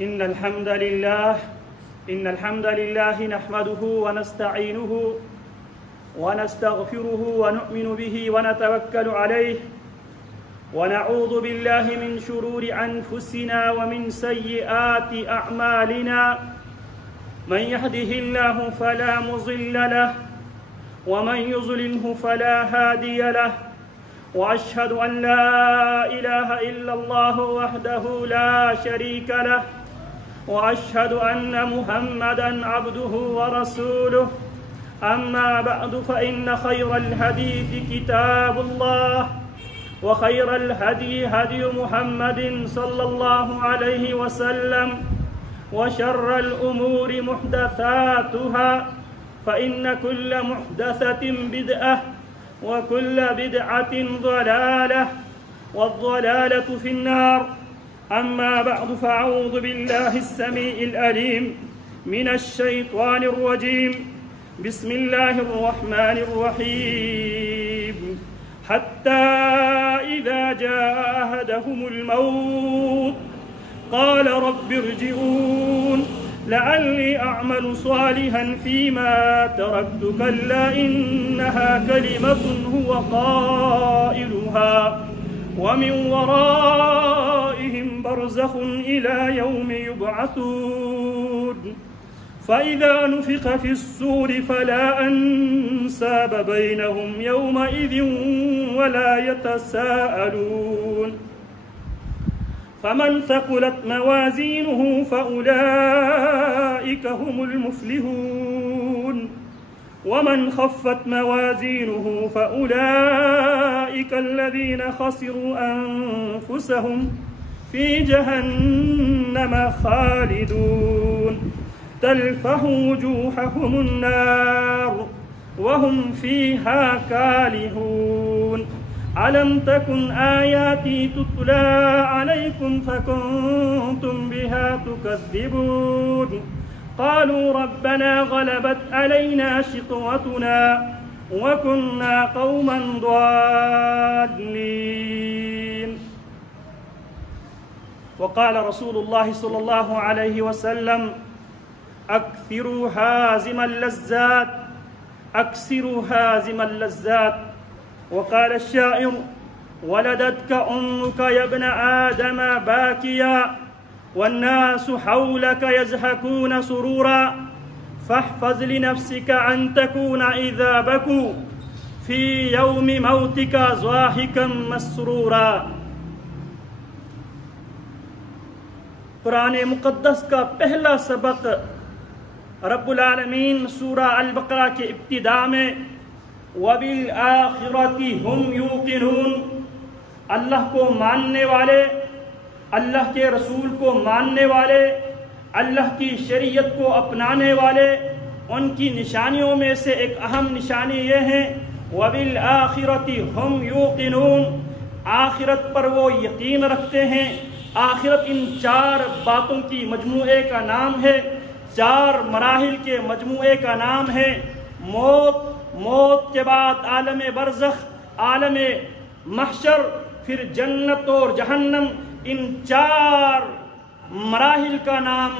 إن الحمد لله نحمده ونستعينه ونستغفره ونؤمن به ونتوكل عليه ونعوذ بالله من شرور أنفسنا ومن سيئات أعمالنا من يهده الله فلا مضل له ومن يضلله فلا هادي له وأشهد أن لا إله إلا الله وحده لا شريك له وأشهد أن محمدا عبده ورسوله أما بعد فإن خير الحديث كتاب الله وخير الهدي هدي محمد صلى الله عليه وسلم وشر الأمور محدثاتها فإن كل محدثة بدعة وكل بدعة ضلالة والضلالة في النار أما بعد فأعوذ بالله السميع العليم من الشيطان الرجيم بسم الله الرحمن الرحيم حتى إذا جاء أحدهم الموت قال رب ارجعون لعلي أعمل صالحا فيما تركت كلا إنها كلمة هو قائلها ومن ورائهم برزخ إلى يوم يبعثون فإذا نفخ في الصور فلا أنساب بينهم يومئذ ولا يتساءلون فمن ثقلت موازينه فأولئك هم المفلحون ومن خفت موازينه فأولئك الذين خسروا أنفسهم في جهنم خالدون تلفح وجوههم النار وهم فيها كالحون ألم تكن آياتي تتلى عليكم فكنتم بها تكذبون قالوا ربنا غلبت علينا شقوتنا وكنا قوما ضالين وقال رسول الله صلى الله عليه وسلم أكثروا هازم اللذات أكثروا هازم اللذات وقال الشاعر ولدتك أمك يا ابن آدم باكيا والناس حولك يزهكون سرورا فاحفظ لنفسك أن تكون إذا بكوا في يوم موتك ضاحكا مسرورا. قرآن مقدس کا پہلا سبق رب العالمین سورہ البقرہ کے ابتدا میں وَبِالْآخِرَةِ هُمْ يُوقِنُونَ اللہ کو ماننے والے، اللہ کے رسول کو ماننے والے، اللہ کی شریعت کو اپنانے والے، ان کی نشانیوں میں سے ایک اہم نشانی یہ ہے وَبِالْآخِرَةِ هُمْ يُوقِنُونَ آخرت پر وہ یقین رکھتے ہیں. آخرت ان چار باتوں کی مجموعے کا نام ہے، چار مراحل کے مجموعے کا نام ہے. موت کے بعد عالم برزخ، عالم محشر، پھر جنت اور جہنم، ان چار مراحل کا نام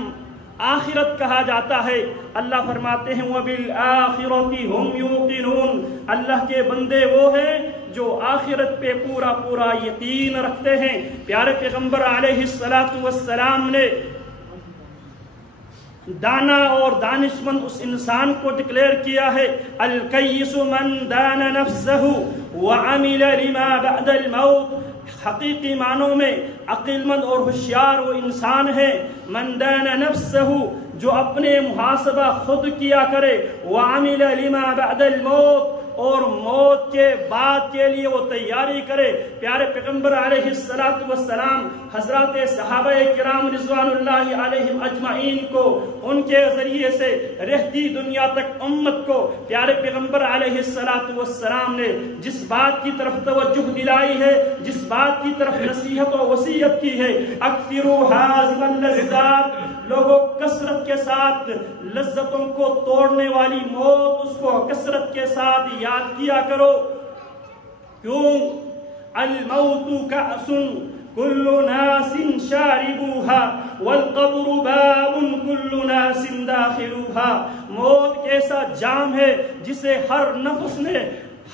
آخرت کہا جاتا ہے. اللہ فرماتے ہیں وَبِالْآخِرَةِ هُمْ يُوقِنُونَ اللہ کے بندے وہ ہیں جو آخرت پہ پورا پورا یقین رکھتے ہیں. پیارے پیغمبر علیہ السلام نے دانا اور دانشمند اس انسان کو ڈکلیئر کیا ہے الکیس من دان نفسہ وعمل لما بعد الموت. حقیقی معنوں میں عقل مند اور ہوشیار وہ انسان ہے من دان نفسہ جو اپنے محاسبہ خود کیا کرے وعمل لما بعد الموت اور موت کے بعد کے لیے وہ تیاری کرے. پیارے پیغمبر علیہ السلام حضرات صحابہ کرام رضوان اللہ علیہم اجمعین کو ان کے ذریعے سے رہتی دنیا تک امت کو پیارے پیغمبر علیہ السلام نے جس بات کی طرف توجہ دلائی ہے، جس بات کی طرف نصیحت و وصیت کی ہے اکثروا ہاذہ اللذات لوگوں کثرت کے ساتھ لذتوں کو توڑنے والی موت اس کو کثرت کے ساتھ یاد کیا کرو. کیوں؟ الموت کأس کل ناس شاربوها والقبر باب کل ناس داخلوها. موت ایسا جام ہے جسے ہر نفس نے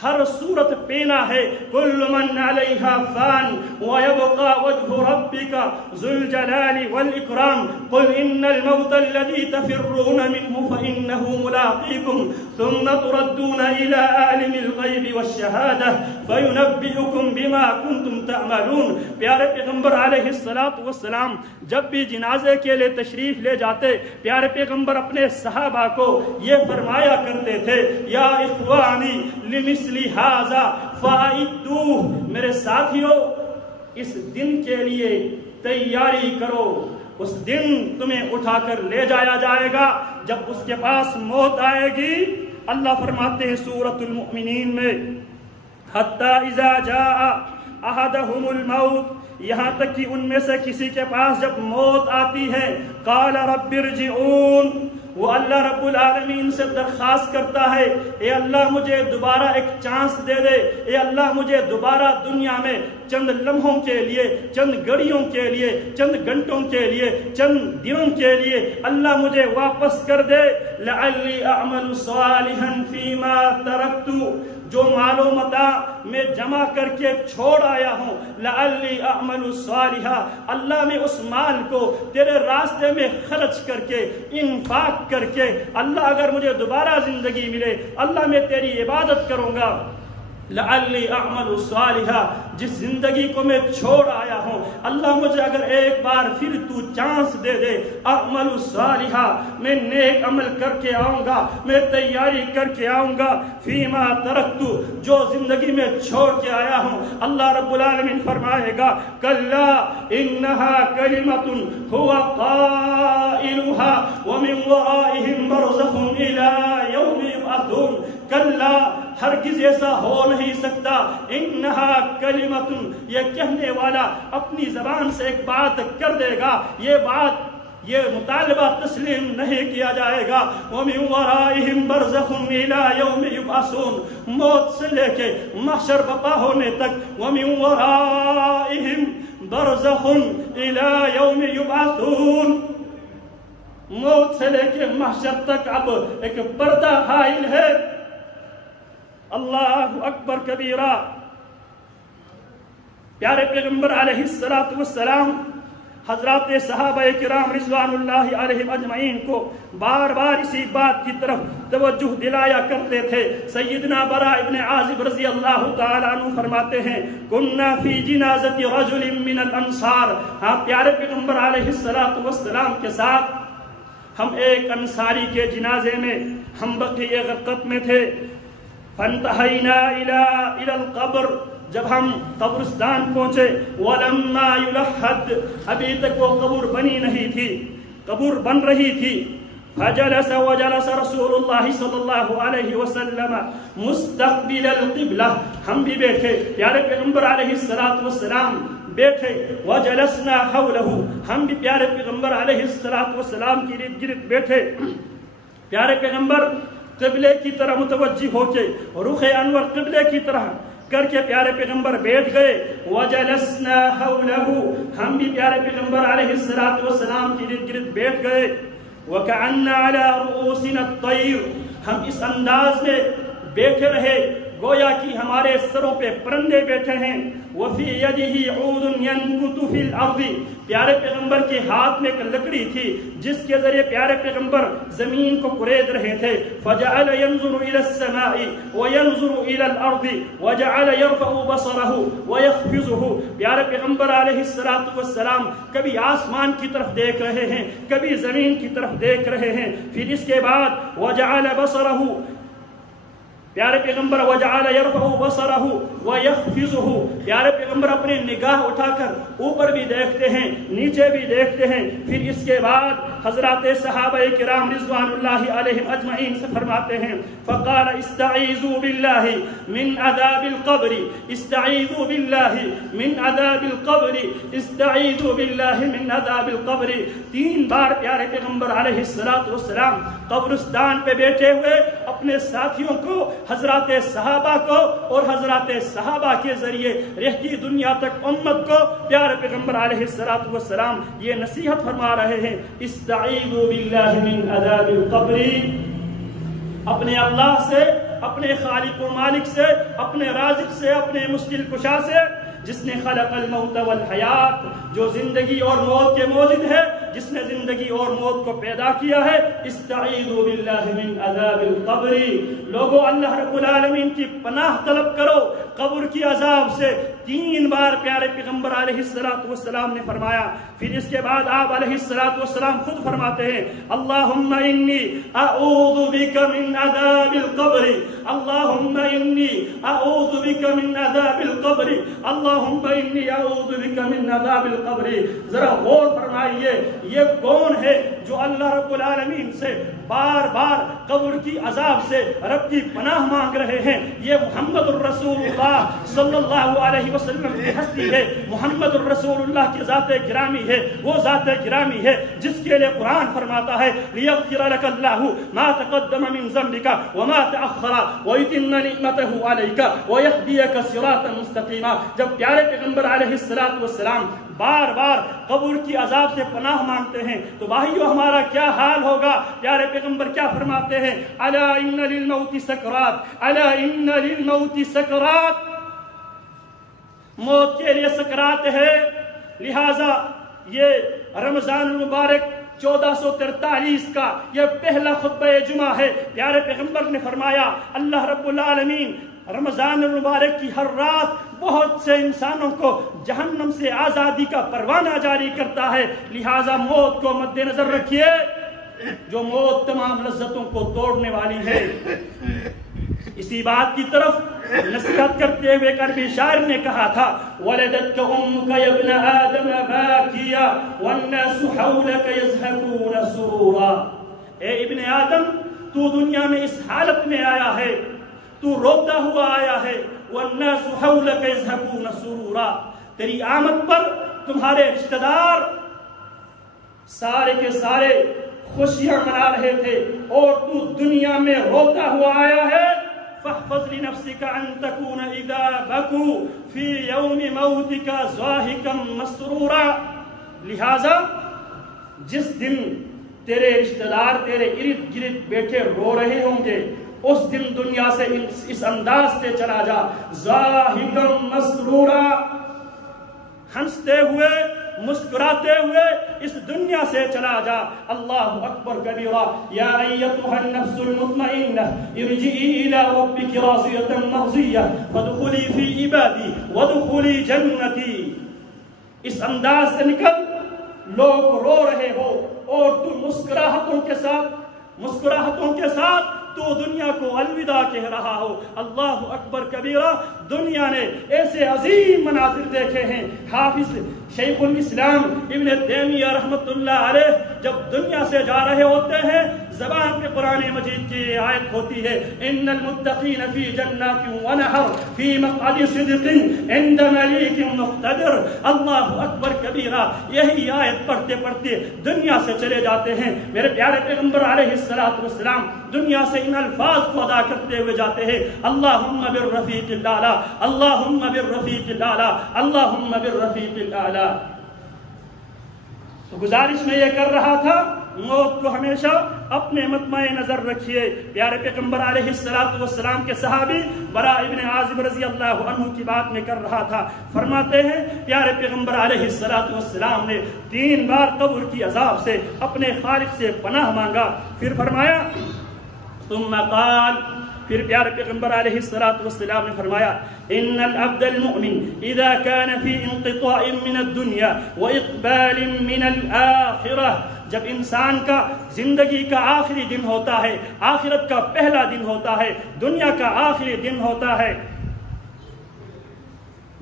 ہر صورت پینا ہے. کل من علیہا فان ویبقى وجہ ربک ذو الجلال والاکرام. قل ان الموت الذی تفرون منہ فانہ ملاقیکم ثم تردون الى عالم الغیب والشہادہ فینبئکم بما کنتم تعملون. پیارے پیغمبر علیہ السلام جب بھی جنازے کے لیے تشریف لے جاتے پیارے پیغمبر اپنے صحابہ کو یہ فرمایا کرتے تھے یا اخوانی لمثل ھذا فاعدوہ. میرے ساتھیوں اس دن کے لیے تیاری کرو. اس دن تمہیں اٹھا کر لے جایا جائے گا جب اس کے پاس موت آئے گی. اللہ فرماتے ہیں سورۃ المؤمنین میں حتی اذا جاء احدہم الموت، یہاں تک کہ ان میں سے کسی کے پاس جب موت آتی ہے قال رب ارجعون، وہ اللہ رب العالمین سے درخواست کرتا ہے اے اللہ مجھے دوبارہ ایک چانس دے دے، اے اللہ مجھے دوبارہ دنیا میں چند لمحوں کے لیے، چند گھڑیوں کے لیے، چند گھنٹوں کے لیے، چند دنوں کے لیے اللہ مجھے واپس کر دے. لعلی اعمل صالحا فیما ترکت، جو مال و متاع میں جمع کر کے چھوڑ آیا ہوں لعلی اعمل صالحا، اللہ میں اس مال کو تیرے راستے میں خرچ کر کے انفاق کر کے اللہ اگر مجھے دوبارہ زندگی ملے اللہ میں تیری عبادت کروں گا. لعلی اعمل صالحا، جس زندگی کو میں چھوڑ آیا ہوں اللہ مجھے اگر ایک بار پھر تو چانس دے دے اعمل صالحا، میں نیک عمل کر کے آؤں گا، میں تیاری کر کے آؤں گا. فیما ترکت، جو زندگی میں چھوڑ کے آیا ہوں اللہ رب العالمین فرمائے گا کلا انہا کلمۃ هو قائلها ومن ورائهم برزخ الى یوم یبعثون. کلا، ہرگز ایسا ہو نہیں سکتا. انہا کلمۃ، یہ کہنے والا اپنی زبان سے ایک بات کر دے گا، یہ مطالبہ تسلیم نہیں کیا جائے گا. وَمِن وَرَائِهِمْ بَرْزَخٌ إِلَى يَوْمِ يُبْعَثُونَ، موت سے لے کے محشر بپا ہونے تک. وَمِن وَرَائِهِمْ بَرْزَخٌ إِلَى يَوْمِ يُبْعَثُونَ، موت سے لے کے محشر تک اب ایک پردہ حائل ہے. اللہ اکبر کبیرہ. پیارے پیغمبر علیہ السلام حضرات صحابہ کرام رضوان اللہ علیہم اجمعین کو بار بار اسی بات کی طرف توجہ دلایا کرتے تھے. سیدنا براء ابن عازب رضی اللہ تعالیٰ عنہ فرماتے ہیں کننا فی جنازت رجل من الانصار، ہاں پیارے پیغمبر علیہ السلام کے ساتھ ہم ایک انصاری کے جنازے میں ہم بقیع غرقت میں تھے. فانتہینا الی القبر، جب ہم قبرستان پہنچے ولما یلحد، ابھی تک وہ قبر بنی نہیں تھی، قبر بن رہی تھی. فجلس وجلس رسول اللہ صلی اللہ علیہ وسلم مستقبل القبلہ، ہم بھی بیٹھے، پیارے پیغمبر علیہ السلام بیٹھے. وجلسنا حولہ، ہم بھی پیارے پیغمبر علیہ السلام کی ارد گرد بیٹھے. پیارے پیغمبر قبلے کی طرح متوجہ ہو کے رخ انور قبلے کی طرح کر کے پیارے پیغمبر بیٹھ گئے. وجلسنا حولہ، ہم بھی پیارے پیغمبر علیہ السلام کی ارد گرد بیٹھ گئے. وکأن علی رؤوسنا الطیر، ہم اس انداز میں بیٹھے رہے گویا کہ ہمارے سروں پہ پرندے بیٹھے ہیں. وفی یدہ عود ینکت فی الارض، پیارے پیغمبر کے ہاتھ میں ایک لکڑی تھی جس کے ذریعے پیارے پیغمبر زمین کو کرید رہے تھے. فجعل ينظر الى السماء وينظر الى الارض وجعل يرفع بصره ويخفضه، پیارے پیغمبر علیہ السلام کبھی آسمان کی طرف دیکھ رہے ہیں کبھی زمین کی طرف دیکھ رہے ہیں. پھر اس کے بعد وجعل بصره، پیارے پیغمبر وجعل يرفع بصره ويخفضه، پیارے پیغمبر اپنی نگاہ اٹھا کر اوپر بھی دیکھتے ہیں نیچے بھی دیکھتے ہیں. پھر اس کے بعد حضرات صحابہ کرام رضوان اللہ علیہم اجمعین سے فرماتے ہیں فقال استعیذوا باللہ من عذاب القبر استعیذوا باللہ من عذاب القبر استعیذوا باللہ من عذاب القبر. 3 بار پیارے پیغمبر علیہ السلام قبرستان پہ بیٹھے ہوئے اپنے ساتھیوں کو، حضرات صحابہ کو اور حضرات صحابہ کے ذریعے رہتی دنیا تک امت کو پیارے پیغمبر علیہ السلام یہ نصیحت فرما رہے ہیں استعیذوا باللہ من عذاب القبر. اپنے اللہ سے، اپنے خالق و مالک سے، اپنے رازق سے، اپنے مشکل کشا سے، جس نے خلق الموت والحیات، جو زندگی اور موت کے موجد ہے، جس نے زندگی اور موت کو پیدا کیا ہے. استعیذوا باللہ من عذاب القبر. لوگوں اللہ رب العالمین کی پناہ طلب کرو قبر کی عذاب سے. 3 بار پیارے پیغمبر علیہ السلام نے فرمایا. پھر اس کے بعد آپ علیہ السلام خود فرماتے ہیں اللہم انی اعوذ بک من عذاب القبر، اللہم انی اعوذ بک من عذاب القبر، اللہم انی اعوذ بک من عذاب القبر. ذرا غور فرمائیے یہ کون ہے جو اللہ رب العالمین سے بار بار قبر کی عذاب سے رب کی پناہ مانگ رہے ہیں؟ یہ محمد الرسول اللہ صلی اللہ علیہ وسلم کی ہستی ہے. محمد الرسول اللہ کی ذات گرامی ہے. وہ ذات گرامی ہے جس کے لیے قرآن فرماتا ہے لیغفر لک اللہ ما تقدم من ذنبک وما تأخر ویتم نعمتہ علیک ویہدیک صراطا مستقیما. جب پیارے پیغمبر علیہ السلام بار بار قبر کی عذاب سے پناہ مانگتے ہیں تو بھائیو ہمارا کیا حال ہوگا؟ پیارے پیغمبر کیا فرماتے ہیں الا ان للموت سکرات، الا ان للموت سکرات. موت کے لیے سکرات ہے. لہذا یہ رمضان المبارک 1443 کا یہ پہلا خطبہ جمعہ ہے. پیارے پیغمبر نے فرمایا اللہ رب العالمین رمضان المبارک کی ہر رات بہت سے انسانوں کو جہنم سے آزادی کا پروانہ جاری کرتا ہے. لہذا موت کو مد نظر رکھیے، جو موت تمام لذتوں کو توڑنے والی ہے. اسی بات کی طرف نصیحت کرتے ہوئے عربی شاعر نے کہا تھا ولدتك امك يا ابن آدم باكيا والناس حولك يزهقون سرورا. اے ابن آدم تو دنیا میں اس حالت میں آیا ہے، تو روتا ہوا آیا ہے. والناس حولك يزهقون سرورا. تیری آمد پر تمہارے رشتہ دار سارے کے سارے خوشیاں منا رہے تھے اور تو دنیا میں روتا ہوا آیا ہے. فاحفظ لنفسك ان تكون اذا بكوا في يوم موتك ضاحكا مسرورا. لہذا جس دن تیرے رشتہ دار تیرے ارد گرد بیٹھے رو رہے ہوں گے اس دن دنیا سے اس انداز سے چلا جا ضاحكا مسرورا، ہنستے ہوئے مسکراتے ہوئے اس دنیا سے چلا جا. اللہ اکبر کبیرا. یا ایتھا النفس المطمئنہ ارجعی الی ربک راضیۃ مرضیہ فادخلی فی عبادی وادخلی جنتی. اس انداز سے نکل، لوگ رو رہے ہو اور تو مسکراہٹوں کے ساتھ تو دنیا کو الوداع کہہ رہا ہو. اللہ اکبر کبیرہ. دنیا نے ایسے عظیم مناظر دیکھے ہیں. حافظ شیخ الاسلام ابن تیمیہ رحمت اللہ علیہ جب دنیا سے جا رہے ہوتے ہیں زبان پہ قرآن مجید کی آیت ہوتی ہے ان المتقین فی جنات ونہر فی مقعد صدق عند ملیک مقتدر. اللہ اکبر کبیرہ. یہی آیت پڑھتے پڑھتے دنیا سے چلے جاتے ہیں. میرے پیارے پیغمبر علیہ السلام دنیا سے ان الفاظ کو ادا کرتے ہوئے جاتے ہیں اللہم بالرفیق الاعلی، اللہم بالرفیق الاعلی، اللہم بالرفیق الاعلی. تو گزارش میں یہ کر رہا تھا موت کو ہمیشہ اپنے مطمع نظر رکھیے. پیارے پیغمبر علیہ السلام کے صحابی برا ابن عازب رضی اللہ عنہ کی بات میں کر رہا تھا. فرماتے ہیں پیارے پیغمبر علیہ السلام نے 3 بار قبر کی عذاب سے اپنے خالق سے پناہ مانگا. پھر فرمایا ثم قال، پھر پیارے پیغمبر علیہ السلام نے فرمایا ان العبد المؤمن اذا كان في انقطاع من الدنيا واقبال من الاخره. جب انسان کا زندگی کا آخری دن ہوتا ہے، آخرت کا پہلا دن ہوتا ہے، دنیا کا آخری دن ہوتا ہے،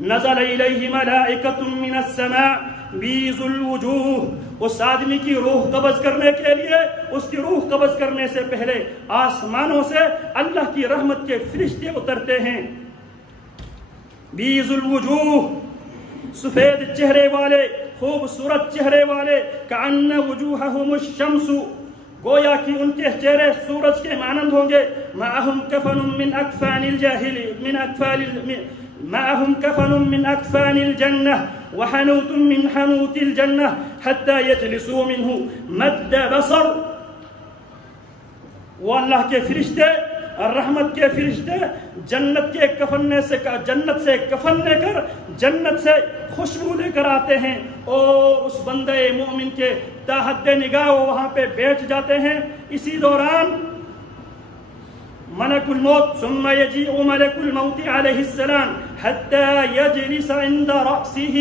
نزل الیہ ملائکۃ من السماء بیض الوجوہ اس آدمی کی روح قبض کرنے کے لیے، اس کی روح قبض کرنے سے پہلے آسمانوں سے اللہ کی رحمت کے فرشتے اترتے ہیں. بیض الوجوہ، سفید چہرے والے، خوبصورت چہرے والے، کأن وجوہہم الشمس، گویا کہ ان کے چہرے سورج کے مانند ہوں گے. معہم کفن من اکفان الجاہل معهم كفن من أكفان الجنة وحنوت من حنوت الجنة حتى يجلسوا منه مد بصر. وہ اللہ کے فرشتے، رحمت کے فرشتے جنت کے کفن سے جنت سے کفن لے کر، جنت سے خوشبو لے کر آتے ہیں اور اس بندے مومن کے تحت نگاہ وہاں پہ بیٹھ جاتے ہیں. اسی دوران ملک الموت، ثم يجيء ملك الموت عليه السلام حتى يجلس عند رأسه.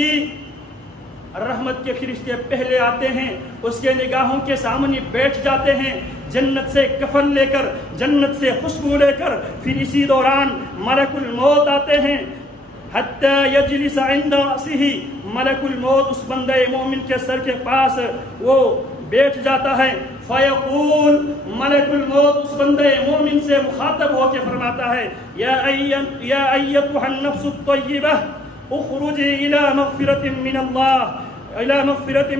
رحمت کے فرشتے پہلے آتے ہیں، اس کے نگاہوں کے سامنے بیٹھ جاتے ہیں، جنت سے کفن لے کر، جنت سے خوشبو لے کر. پھر اسی دوران ملک الموت آتے ہیں. حتى يجلس عند رأسه، ملک الموت اس بندے مومن کے سر کے پاس وہ بیٹھ جاتا ہے. فیقول، ملک الموت اس بندے مومن سے مخاطب ہو کے فرماتا ہے، یا ایتها النفس الطیبہ اخرجی الى مغفرة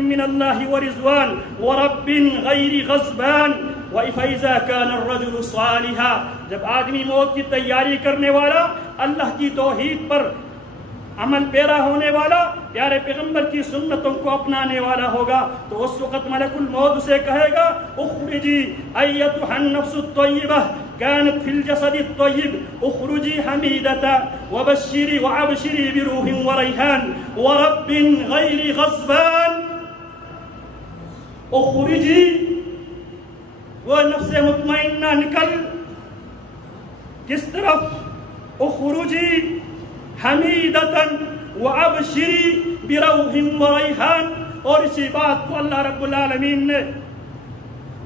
من اللہ ورضوان ورب غیر غضبان فإذا كان الرجل صالحا. جب آدمی موت کی تیاری کرنے والا، اللہ کی توحید پر عمل پیرا ہونے والا، پیارے پیغمبر کی سنتوں کو اپنانے والا ہوگا، تو اس وقت ملک الموت اسے کہے گا، اخرجی ایتها النفس الطیبہ كانت في الجسد الطيب اخرجی حمیدتا وبشری وابشری بروح وريحان ورب غیر غضبان. اخرجی، وہ نفس مطمئنہ نکل. کس طرف؟ اخرجی حمیدتاً وابشری بروح وریحان. اور اسی بات کو اللہ رب العالمین نے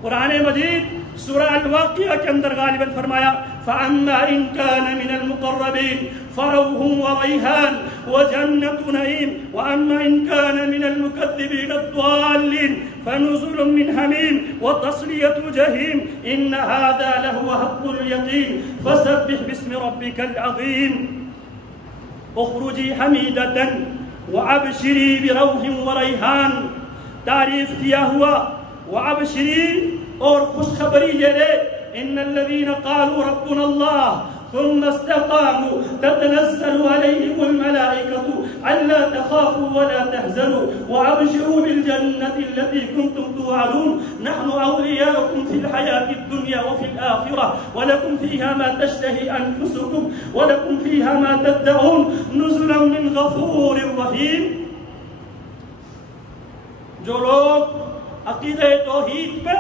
قرآن مجید سورہ الواقعہ کے اندر غالباً فرمایا، فَأَمَّا إِن كَانَ مِنَ الْمُقَرَّبِينَ فَرَوْحٌ وَرَيْحَانٌ وَجَنَّةُ نَعِيمٍ وَأَمَّا إِن كَانَ مِنَ الْمُكَذِّبِينَ الضَّالِّينَ فَنُزُلٌ مِّنْ حَمِيمٍ وَتَصْلِيَةُ جَحِيمٍ إِنَّ هَذَا لَهُوَ حَقُّ الْيَقِينِ فَسَبِّحْ بِاسْمِ رَبِّكَ الْعَظِيمِ. اخرجی حمیدتاً وابشری بروح وریحان، تعریف کیا ہوا وابشری، اور خوشخبری یہ لے. ان الذين قالوا ربنا الله ثم استقاموا تتنزل عليهم الملائكة ألا تخافوا ولا تحزنوا وأبشروا بالجنة التي كنتم توعدون نحن أولياؤكم في الحياة الدنيا وفي الآخرة ولكم فيها ما تشتهي أنفسكم ولكم فيها ما تدعون نزلا من غفور رحيم. جو لوگ عقیدہ توحید پہ،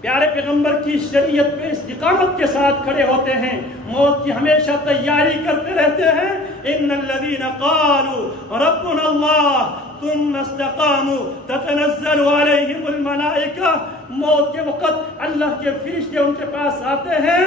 پیارے پیغمبر کی شریعت پہ استقامت کے ساتھ کھڑے ہوتے ہیں، موت کی ہمیشہ تیاری کرتے رہتے ہیں، ان الذين قالوا ربنا الله ثم استقاموا تتنزل عليهم الملائکہ، موت کے وقت اللہ کے فرشتے ان کے پاس آتے ہیں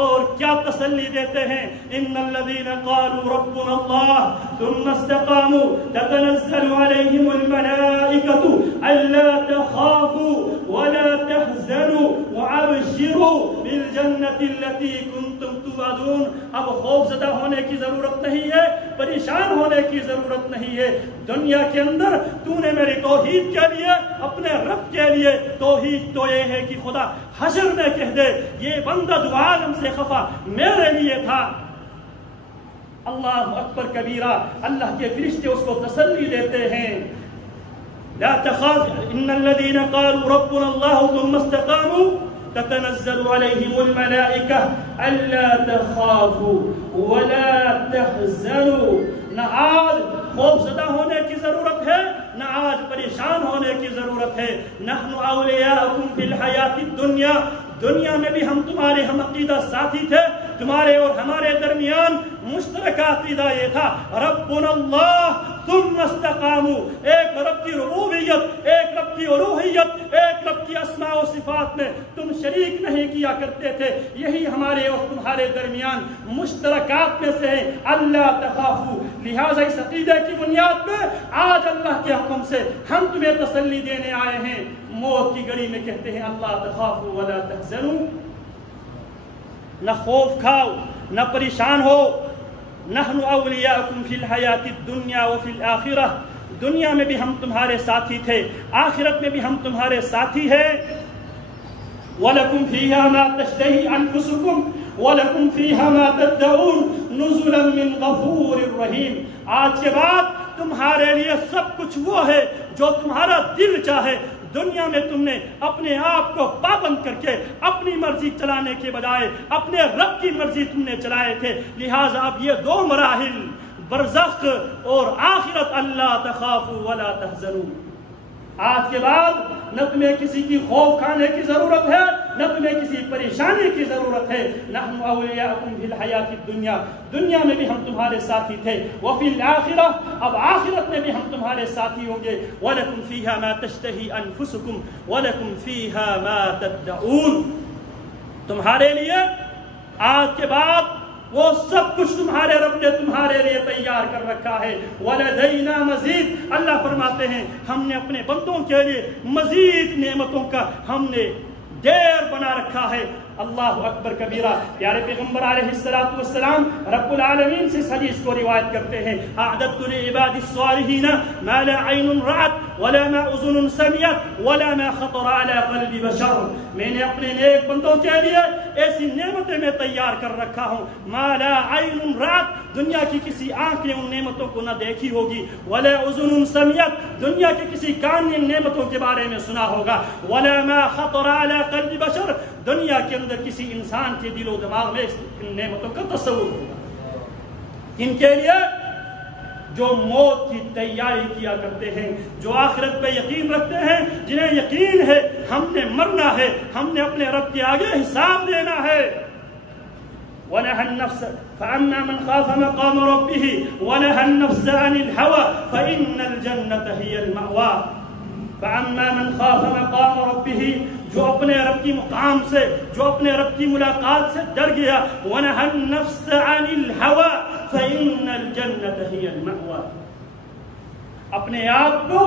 اور کیا تسلی دیتے ہیں، ان الذين قالوا ربنا الله ثم استقاموا تتنزل عليهم الملائكة ألا تخافوا ولا تحزنوا وابشروا بالجنة التي كنتم توعدون. اب خوف زدہ ہونے کی ضرورت نہیں ہے، پریشان ہونے کی ضرورت نہیں ہے. دنیا کے اندر تو نے میری توحید کے لیے، اپنے رب کے لیے، توحید تو یہ ہے کہ خدا حشر میں کہہ دے یہ بندہ دو عالم سے خفا میرے لیے تھا. اللہ اکبر کبیرہ، اللہ کے فرشتے اس کو تسلی دیتے ہیں. لا تخاف ان الذين قالوا ربنا الله ثم استقاموا تتنزل عليهم الملائكة ألا تخافوا ولا تحزنوا. نہ آج خوف زدہ ہونے کی ضرورت ہے، نہ آج پریشان ہونے کی ضرورت ہے. نحن اولیاؤکم فی الحیات الدنیا، دنیا میں بھی ہم تمہارے ہم عقیدہ ساتھی تھے. تمہارے اور ہمارے درمیان مشترکہ عقیدہ یہ تھا، ربنا اللہ ثم استقاموا. ایک رب کی ربوبیت، ایک رب کی الوہیت، ایک رب کی اسماء و صفات میں تم شریک نہیں کیا کرتے تھے. یہی ہمارے اور تمہارے درمیان مشترکات میں سے ہے. اللہ تخافوا، لہٰذا اس عقیدے کی بنیاد پہ آج اللہ کے حکم سے ہم تمہیں تسلی دینے آئے ہیں. موت کی گھڑی میں کہتے ہیں اللہ تخافوا ولا تحزنوا، نہ خوف کھاؤ نہ پریشان ہو. نحن اولیاءکم فی الحیات الدنیا وفی الآخرہ، دنیا میں بھی ہم تمہارے ساتھی تھے، آخرت میں بھی ہم تمہارے ساتھی ہیں. وَلَكُمْ فِيهَا مَا تَشْتَهِي أَنفُسُكُمْ وَلَكُمْ فِيهَا مَا تَدَّعُونَ نُزُلًا مِّن غَفُورٍ رَّحِيمٍ. آج کے بعد تمہارے لیے سب کچھ وہ ہے جو تمہارا دل چاہے. دنیا میں تم نے اپنے آپ کو پابند کر کے اپنی مرضی چلانے کے بجائے اپنے رب کی مرضی تم نے چلائے تھے. لہٰذا اب یہ دو مراحل برزخ اور آخرت، اللہ تخافوا ولا تحزنوا. آج کے بعد نہ تمہیں کسی کی خوف کھانے کی ضرورت ہے نہ تمہیں کسی پریشانی کی ضرورت ہے. نحن اولیاءکم فی الحیات الدنیا، دنیا میں بھی ہم تمہارے ساتھی تھے. وفی الآخرہ، اب آخرت میں بھی ہم تمہارے ساتھی ہوں گے. ولکم فیہا ما تشتہی انفسکم ولکم فیہا ما تدعون. تمہارے لیے آج کے بعد وہ سب کچھ تمہارے رب نے تمہارے لیے تیار کر رکھا ہے. وَلَدَيْنَا مَزِيد، اللہ فرماتے ہیں ہم نے اپنے بندوں کے لیے مزید نعمتوں کا ہم نے ڈھیر بنا رکھا ہے. اللہ اکبر کبیرہ. پیارے پیغمبر علیہ الصلوۃ والسلام رب العالمین سے اس حدیث کو روایت کرتے ہیں اعددت لعباد الصالحین ما لا عین رأت ولا ما اذن سمعت ولا ما خطر على قلب بشر. میں نے اپنے نیک بندوں کے لیے ایسی نعمتیں میں تیار کر رکھا ہوں ما لا عین رأت، دنیا کی کسی آنکھ نے ان نعمتوں کو نہ دیکھی ہوگی. ولا اذن سمعت، دنیا کی کسی کان نے ان نعمتوں کے بارے میں سنا ہوگا. ولا ما خطر على قلب بشر، دنیا کے اندر کسی انسان کے دل و دماغ میں ان نعمتوں کا تصور ہوگا. ان کے لیے جو موت کی تیاری کیا کرتے ہیں، جو آخرت پہ یقین رکھتے ہیں، جنہیں یقین ہے ہم نے مرنا ہے، ہم نے اپنے رب کے آگے حساب دینا ہے. وَنَهَى النَّفْسَ فَأَمَّا مَنْ خَافَ مَقَامَ رَبِّهِ وَنَهَى النَّفْسَ عَنِ الْهَوَى فَإِنَّ الْجَنَّةَ هِيَ الْمَأْوَى. فَأَمَّا مَنْ خَافَ مَقَامَ رَبِّهِ، جو اپنے رب کی مقام سے، جو اپنے رب کی ملاقات سے ڈر گیا. وَنَهَى النَّفْسَ عَنِ الْهَوَى فَإِنَّ الْجَنَّةَ هِيَ الْمَأْوَى. اپنے آپ کو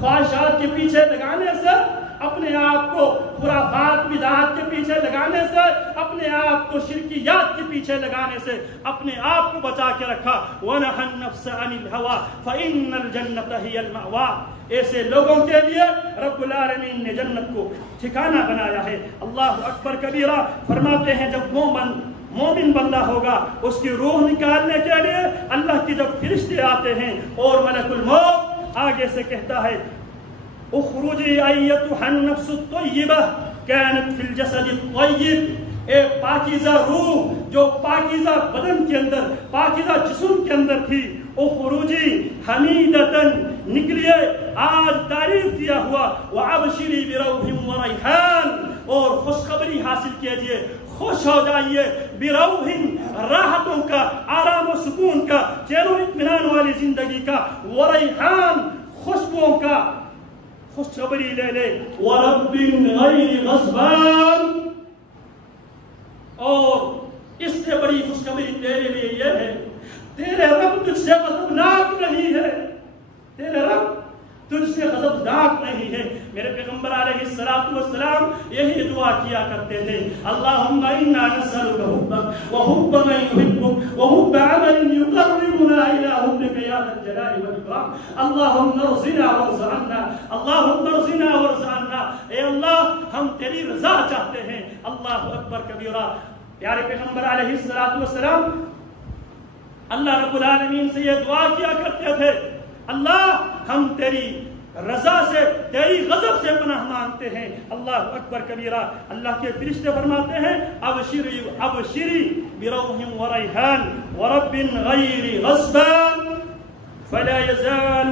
خواہشات کے پیچھے لگانے سے، اپنے آپ کو خرافات بدعات کے پیچھے لگانے سے، اپنے آپ کو شرکیات کے پیچھے لگانے سے اپنے آپ کو بچا کے رکھا. وَنَهَى النَّفْسَ عَنِ الْهَوَى فَإِنَّ الْجَنَّةَ هِيَ الْمَأْوَى. ایسے لوگوں کے لیے رب العالمین نے جنت کو ٹھکانہ بنایا ہے. اللہ اکبر کبیرہ. فرماتے ہیں جب مومن بندہ ہوگا اس کی روح نکالنے کے لیے اللہ کی جب فرشتے آتے ہیں اور ملک الموت آگے سے کہتا ہے اخرجی ایتها النفس الطیبہ كانت فی الجسد الطیب، اے پاکیزہ روح جو پاکیزہ بدن کے اندر، پاکیزہ جسم کے اندر تھی. اخرجی حمیدتن، نکلیے آج تعریف کیا ہوا. وابشری بروح وریحان، اور خوشخبری حاصل کیجئے، خوش ہو جائیے. بروح، راحتوں کا، آرام و سکون کا، چین و اطمینان والی زندگی کا. وریحان، خوشبوؤں کا خوشخبری لے لے. ورب غیر غضبان، اور اس سے بڑی خوشخبری تیرے لیے یہ ہے تیرے رب تجھ سے غضبناک نہیں ہے. تیرے رب تجھ سے غضبناک نہیں ہے. میرے پیغمبر علیہ الصلوۃ والسلام یہی دعا کیا کرتے تھے اللہم انا نسألک حبک وحب من یحبک وحب عمل یقربنا الی حبک یا ذا الجلال والاکرام. اللہم ارضنا وارض عنا، اللہم ارضنا وارض عنا. اے اللہ ہم تیری رضا چاہتے ہیں. اللہ اکبر کبیرہ. پیارے پیغمبر علیہ الصلوۃ والسلام اللہ رب العالمین سے یہ دعا کیا کرتے تھے اللہ ہم تیری رضا سے، تیری غضب سے پناہ مانگتے ہیں. اللہ اکبر کبیرہ. اللہ کے فرشتے فرماتے ہیں ابشری ابشری بروح وریحان ورب غیر غضبان فلا يزال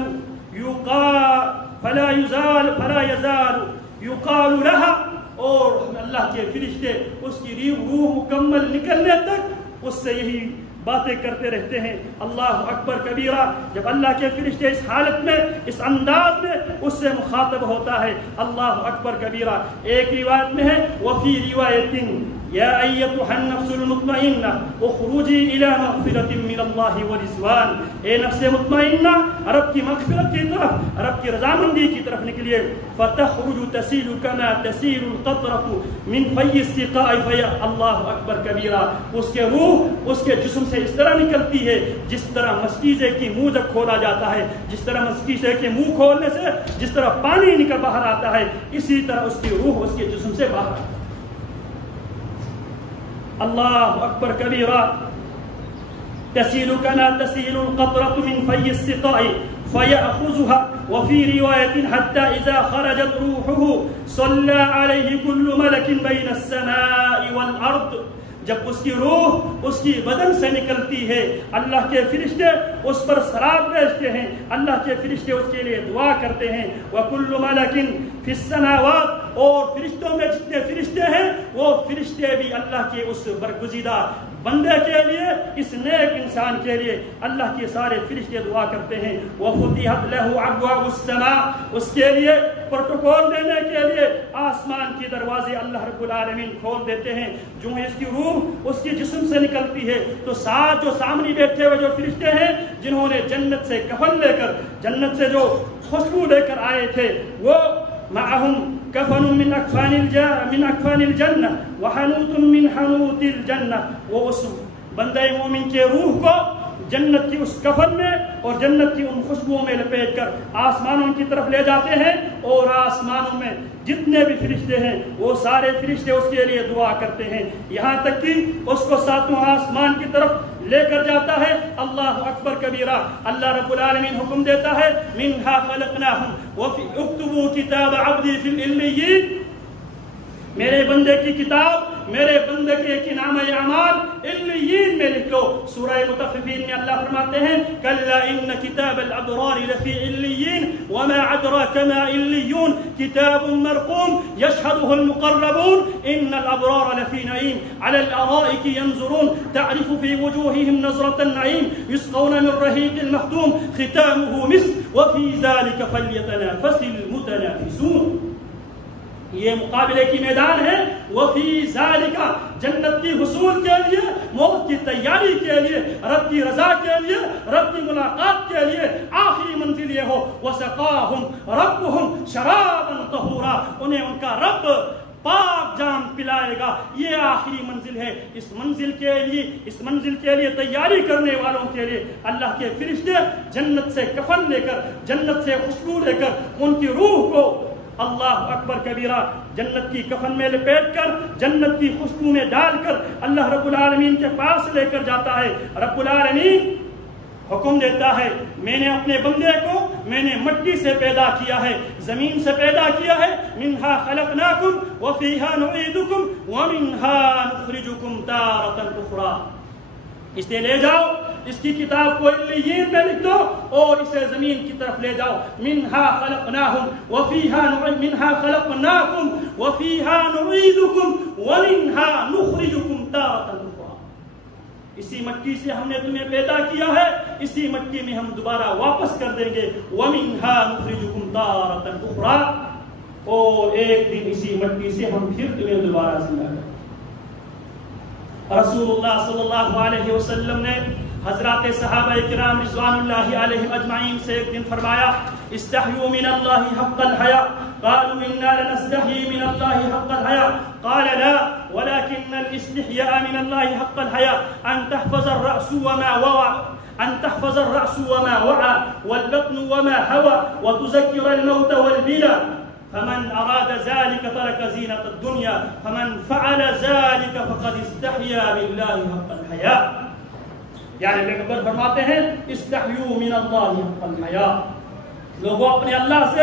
يقال لها. اور اللہ کے فرشتے اس کی روح مکمل نکلنے تک اس سے یہی باتیں کرتے رہتے ہیں. اللہ اکبر کبیرہ. جب اللہ کے فرشتے اس حالت میں، اس انداز میں اس سے مخاطب ہوتا ہے. اللہ اکبر کبیرہ. ایک روایت میں ہے وفی روایت یا ایتھا النفس المطمئنہ اخرجی الی مغفرۃ من اللہ ورضوان، اے نفس مطمئنہ رب کی مغفرت کی طرف، رب کی رضامندی کی طرف نکلیے. فتخرج تسیل کما تسیل القطرۃ من فی السقاء فیا اللہ اکبر کبیرہ، اس کے روح اس کے جسم سے اس طرح نکلتی ہے جس طرح مشکیزے کی منہ جب کھولا جاتا ہے، جس طرح مشکیزے کے منہ کھولنے سے جس طرح پانی نکل باہر آتا ہے، اسی طرح اس کی روح اس کے جسم سے باہر. اللہ اکبر کبیرہ. تسیل کما تسیل القطرۃ من فی السقاء فيأخذها وفي رواية حتى إذا خرجت روحه صلى عليه كل ملك بين السماء والأرض. جب اس کی روح اس کی بدن سے نکلتی ہے اللہ کے فرشتے اس پر سراب بھیجتے ہیں، اللہ کے فرشتے اس کے لیے دعا کرتے ہیں. وَكُلُّ مَلَكٍ فِي السَّمَاوَاتِ، اور فرشتوں میں جتنے فرشتے ہیں وہ فرشتے بھی اللہ کے اس برگزیدہ بندے کے لیے، اس نیک انسان کے لیے اللہ کے سارے فرشتے دعا کرتے ہیں. وَفُتِحَتْ لَهُ أَبْوَابُ السَّمَاءِ، اس کے لیے پروٹوکول دینے کے لیے آسمان کے دروازے اللہ رب العالمین کھول دیتے ہیں. جو اس کی روح اس کی جسم سے نکلتی ہے تو ساتھ جو سامنے بیٹھے ہوئے جو فرشتے ہیں جنہوں نے جنت سے کفن لے کر، جنت سے جو خوشبو لے کر آئے تھے، وہ معهم کفن من اکفان الجنہ وحنوت من حنوت الجنہ، وہ اس بندہ مومن کے روح کو جنت کی اس کفن میں اور جنت کی ان خوشبوؤں میں لپیٹ کر آسمانوں کی طرف لے جاتے ہیں، اور آسمانوں میں جتنے بھی فرشتے ہیں وہ سارے فرشتے اس کے لیے دعا کرتے ہیں، یہاں تک کہ اس کو ساتواں آسمان کی طرف لے کر جاتا ہے. اللہ اکبر کبیرہ. اللہ رب العالمین حکم دیتا ہے منها خلقناہم اکتبوا کتاب عبدی فی العلیین، میرے بندے کی کتاب، میرے بندے کے نام اعمال علیین میں لکھ لو. سورہ مطففین میں اللہ فرماتے ہیں کلا ان کتاب الابرار لفی علیین وما ادراک ما علیون کتاب مرقوم یشهده المقربون ان الابرار لفی نعیم علی الارائک ینظرون تعرف فی وجوههم نظرة النعیم یسقون من رحیق المختوم ختامه مسک وفی ذلک فلیتنافس المتنافسون. یہ مقابلے کی میدان ہے. وفی ذالک، جنت کی حصول کے لیے، موت کی تیاری کے لیے، رب کی رضا کے لیے، رب کی ملاقات کے لیے آخری منزل یہ ہو وسقاہم ربہم شرابا طہورا، انہیں ان کا رب پاک جام پلائے گا. یہ آخری منزل ہے. اس منزل کے لیے تیاری کرنے والوں کے لیے اللہ کے فرشتے جنت سے کفن لے کر، جنت سے خوشبو لے کر ان کی روح کو اللہ اکبر کبیرہ جنت کی کفن میں لپیٹ کر، جنت کی خوشبو میں ڈال کر اللہ رب العالمین کے پاس لے کر جاتا ہے. رب العالمین حکم دیتا ہے میں نے اپنے بندے کو میں نے مٹی سے پیدا کیا ہے، زمین سے پیدا کیا ہے. منہا خلقناکم وفیہا نعیدکم ومنہا نخرجکم تارۃ اخری. اسے لے جاؤ، اس کی کتاب کو علیین میں لکھ دو اور اسے زمین کی طرف لے جاؤ. منہا خلقناہم منہا خلقناکم وفیہا نعیدکم ومنہا نخرجکم تارۃ اخری. اسی مٹی سے ہم نے تمہیں پیدا کیا ہے، اسی مٹی میں ہم دوبارہ واپس کر دیں گے. ومنہا نخرجکم تارۃ اخری، اور ایک دن اسی مٹی سے ہم پھر تمہیں دوبارہ زندہ کریں گے. رسول اللہ صلی اللہ علیہ وسلم نے حضرات صحابہ کرام رضوان اللہ علیہم اجمعین سے ایک دن فرمایا استحیوا من اللہ حق الحیاء. قالوا انا لنستحیی من اللہ حق الحیاء. قال لا ولكن الاستحياء من الله حق الحياء ان تحفظ الرأس وما وعى والبطن وما هوى وتذكر الموت والبلى. فمن أراد ذلك ترك زينة الدنيا فمن فعل ذلك فقد استحيا بالله حق الحياء. یعنی پیغمبر فرماتے ہیں استحیوا من اللہ حق الحیاء، لوگوں اپنے اللہ سے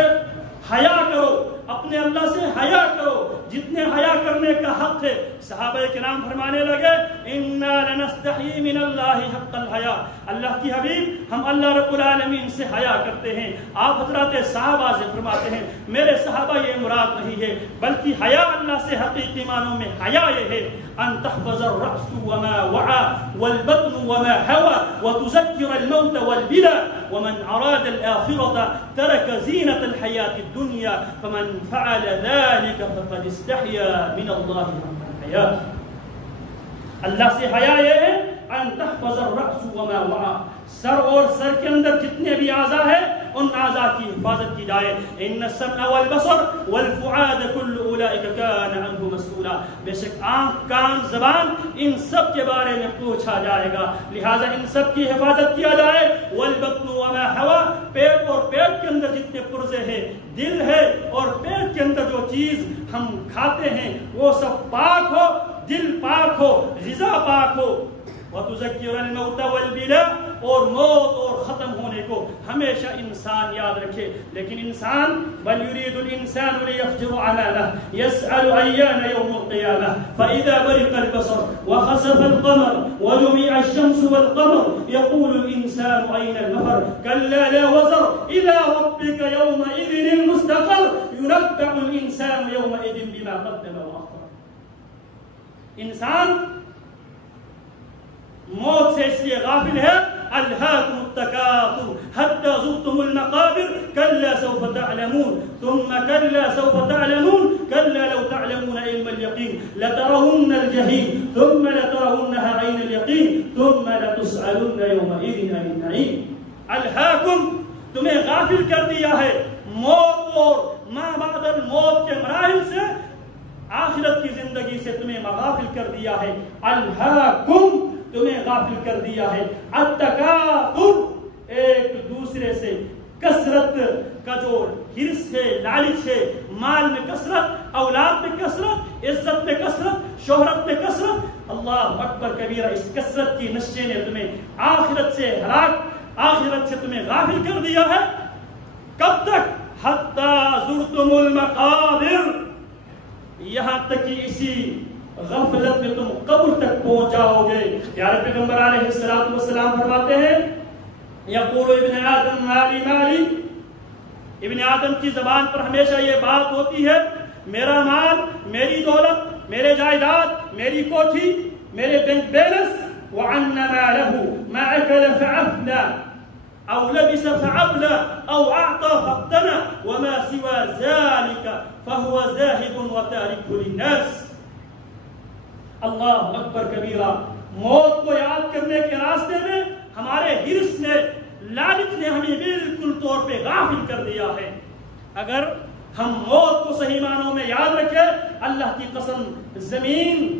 حیا کرو، اپنے اللہ سے حیا کرو جتنے حیا کرنے کا حق ہے. صحابہ کرام فرمانے لگے انا لنستحیی من اللہ حق الحیاء، اللہ کی حبیب ہم اللہ رب العالمین سے حیا کرتے ہیں. آپ حضرات صحابہ سے فرماتے ہیں میرے صحابہ یہ مراد نہیں ہے، بلکہ حیا اللہ سے حقیقی معنوں میں حیا یہ ہے ان تحفظ الرأس وما وعى والبطن وما هوى وتذكر الموت والبلى ومن أراد الآخرة ترك زينة الحياة الدنيا فمن فعل ذلك فقد استحيا من الله حق الحياء. اللہ سے حیا یہ ہے ان تحفظ الرأس وما وعى، سر اور سر کے اندر جتنے بھی اعضاء ہیں ان اعضاء کی حفاظت کی جائے. ان السمع والبصر والفؤاد كل اولئك كان عنه مسؤولا، بے شک آنکھ، کان، زبان ان سب کے بارے میں پوچھا جائے گا، لہذا ان سب کی حفاظت کیا جائے. والبطن وما حوى، پیٹ اور پیٹ کے اندر جتنے پرزے ہیں، دل ہے اور پیٹ کے اندر جو چیز ہم کھاتے ہیں وہ سب پاک ہو، دل پاک ہو، غذا پاک ہو. وَتُذَكِّرَ الْمَوْتَ وَالْبِلَى، اور موت اور ختم ہونے کو ہمیشہ انسان یاد رکھے. لیکن انسان بل يريد الانسان ليفجر امامه يسأل ايان يوم القيامه فاذا برق البصر وخسف القمر وجمع الشمس والقمر يقول الانسان اين المفر كلا لا وزر الى ربك يومئذ المستقر ينبأ الانسان يومئذ بما قدم واخر. انسان موت سے اس لیے غافل ہے، الہاکم التکاثر حتی زرتم المقابر کلا سوف تعلمون ثم کلا سوف تعلمون کلا لو تعلمون علم اليقین لترون الجحیم ثم لترونها عین اليقین ثم لتسألن یومئذ عن النعیم. الہاکم، تمہیں غافل کر دیا ہے موت اور ما بعد الموت کے مراحل سے، آخرت کی زندگی سے تمہیں مغافل کر دیا ہے. الہاکم، تمہیں غافل کر دیا ہے. التکاثر، ایک دوسرے سے کثرت کا جو ہرس ہے، لالچ ہے، مال میں کثرت، اولاد میں کثرت، عزت میں کثرت، شہرت میں کثرت. اللہ اکبر کبیرہ، اس کثرت کی نشے نے تمہیں آخرت سے آخرت سے تمہیں غافل کر دیا ہے. کب تک؟ حتی زرتم المقابر، یہاں تک کہ اسی غفلت میں تم قبر تک پہنچ جاؤ گے. پیارے پیغمبر علیہ الصلوۃ والسلام فرماتے ہیں یقول ابن آدم مالی مالی، ابن آدم کی زبان پر ہمیشہ یہ بات ہوتی ہے میرا مال، میری دولت، میرے جائیداد، میری کوٹھی، میرے بینک بیلنس. وعن ماله ما اكل فعفنا او لبس فعبلا او اعطى فاقتنى وما سوى ذلك فهو زاهد وتارك للناس. اللہ اکبر کبیرہ، موت کو یاد کرنے کے راستے میں ہمارے ہرس نے، لالچ نے ہمیں بالکل طور پہ غافل کر دیا ہے. اگر ہم موت کو صحیح معنوں میں یاد رکھیں، اللہ کی قسم زمین